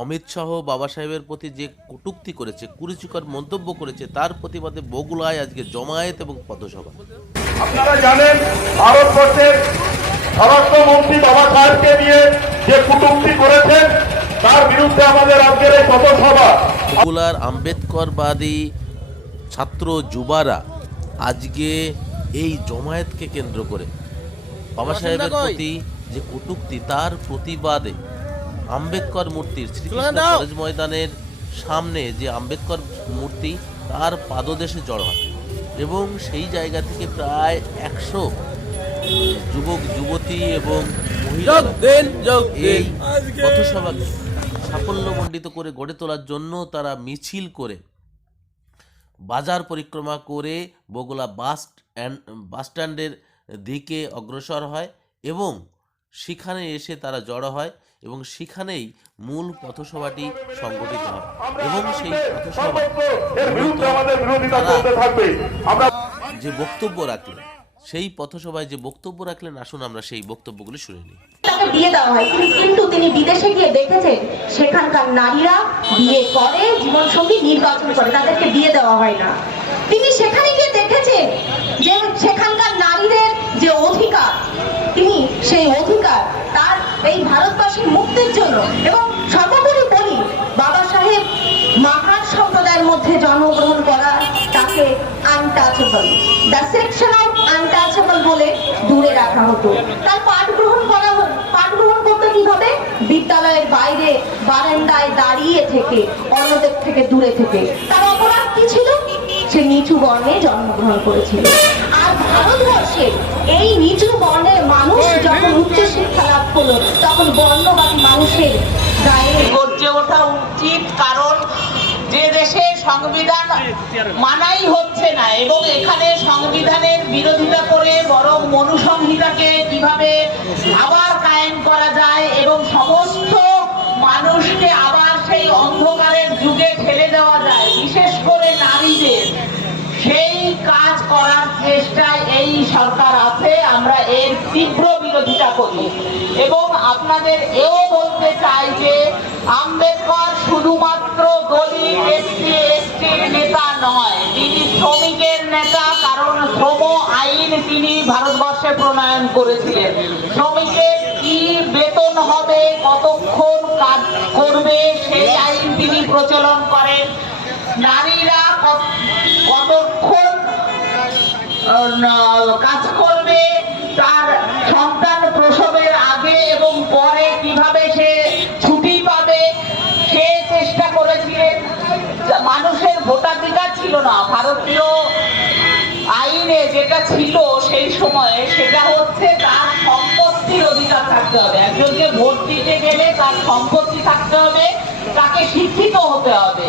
অমিত শাহ বাবা সাহেবের প্রতি যে কটূক্তি করেছে কুরুচিকর মন্তব্য করেছে তার প্রতিবাদে বগুলায় আজকে জমায়েত এবং পথসভা। আপনারা জানেন ভারতবর্ষের স্বরাষ্ট্রমন্ত্রী বাবা সাহেবকে নিয়ে যে কুটুক্তি করেছেন তার বিরুদ্ধে আমাদের আজকের এই পথসভা। বগুড়ার আম্বেদকরবাদী ছাত্র যুবারা আজকে এই জমায়েতকে কেন্দ্র করে। বাবা সাহেবের প্রতি যে কটূক্তি তার প্রতিবাদে আম্বেদকর মূর্তির শ্রীকৃষ্ণ কলেজ ময়দানের সামনে যে আম্বেদকর মূর্তি তার পাদদেশে জড় হয়। এবং সেই জায়গা থেকে প্রায় একশো যুবক যুবতী এবং মহিলা এই পথসভাকে সাফল্যমণ্ডিত করে গড়ে তোলার জন্য তারা মিছিল করে বাজার পরিক্রমা করে বগুলা বাস বাস স্ট্যান্ডের দিকে অগ্রসর হয় এবং সেখানে এসে তারা জড়ো হয় এবং সেখানেই মূল পথসভাটি সংগঠিত হয়। এবং সেই পথসভা যে বক্তব্য রাখলেন সেই পথসভায় যে বক্তব্য রাখলেন আসুন আমরা সেই বক্তব্যগুলি শুনে নিই। তাকে বিয়ে দেওয়া হয়। কিন্তু- কিন্তু তিনি বিদেশে গিয়ে দেখেছেন সেখানকার নারীরা বিয়ে করে জীবন সঙ্গী নির্বাচন করে তাদেরকে বিয়ে দেওয়া হয় না। তিনি সেখানে গিয়ে দেখেছেন যে সেই অধিকার তার এই ভারতবাসীর মুক্তির জন্য। এবং সর্বোপরি বলি, বাবা সাহেব মাহার সম্প্রদায়ের মধ্যে জন্মগ্রহণ করা তাকে untouchable the section of untouchable বলে দূরে রাখা হতো। তার পাঠ গ্রহণ করা হতো পাঠ গ্রহণ করতে কীভাবে? বিদ্যালয়ের বাইরে বারান্দায় দাঁড়িয়ে থেকে, অন্যদের থেকে দূরে থেকে। তার অপরাধ কি ছিল? সে নিচু বর্ণে জন্মগ্রহণ করেছিল। আর ভারতবর্ষে এই নিচু শিক্ষা লাভ করল তখন বর্ণবাদী মানুষের গায়ে গর্জে ওঠা উচিত, কারণ যে দেশে সংবিধান মানাই হচ্ছে না, এবং এখানে সংবিধানের বিরোধিতা করে বরং মনুসংহিতাকে কীভাবে আবার কায়েম করা যায় এবং সমস্ত মানুষকে আবার সেই অন্ধকারের যুগে ঠেলে দেওয়া যায়, বিশেষ করে নারীদের, সেই কাজ করার চেষ্টায় এই সরকার আছে, আমরা এর তীব্র বিরোধিতা করি। এবং আপনাদের এও বলতে চাই যে, আম্বেদকর শুধুমাত্র দলিত এসটি এসটির নেতা নয়, তিনি শ্রমিকের নেতা, কারণ শ্রম আইন তিনি ভারতবর্ষে প্রণয়ন করেছিলেন। শ্রমিকের কি বেতন হবে, কতক্ষণ কাজ করবে, সেই আইন তিনি প্রচলন করেন। নারীরা কতক্ষণ কাজ করবে তার সন্তান প্রসবের আগে এবং পরে কীভাবে সে ছুটি পাবে, সে চেষ্টা করেছিলেন। মানুষের ভোটাধিকার ছিল না। ভারতীয় আইনে যেটা ছিল সেই সময়ে সেটা হচ্ছে তার সম্পত্তির অধিকার থাকতে হবে। একজনকে ভোট দিতে গেলে তার সম্পত্তি থাকতে হবে, তাকে শিক্ষিত হতে হবে